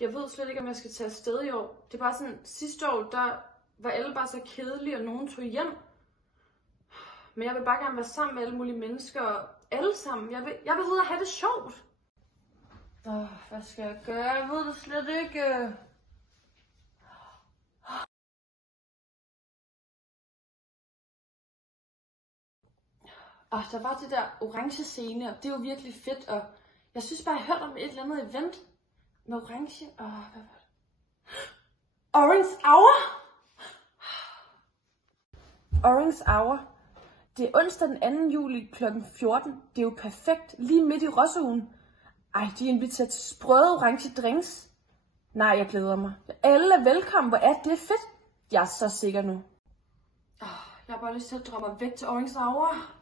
Jeg ved slet ikke, om jeg skal tage afsted i år. Det er bare sådan, sidste år, der var alle bare så kedelige, og nogen tog hjem. Men jeg vil bare gerne være sammen med alle mulige mennesker, og alle sammen. Jeg vil ud og have det sjovt. Hvad skal jeg gøre? Jeg ved det slet ikke. Der var det der orange scene, og det er jo virkelig fedt, og jeg synes bare, jeg hørte om et eller andet event med orange, hvad var det? Orange Hour? Orange Hour. Det er onsdag den 2. juli kl. 14. Det er jo perfekt, lige midt i Rosseugen. Ej, de er inviteret til sprøde orange drinks. Nej, jeg glæder mig. Alle er velkommen, hvor er det fedt. Jeg er så sikker nu. Jeg har bare lyst til at drømme væk til Orange Hour.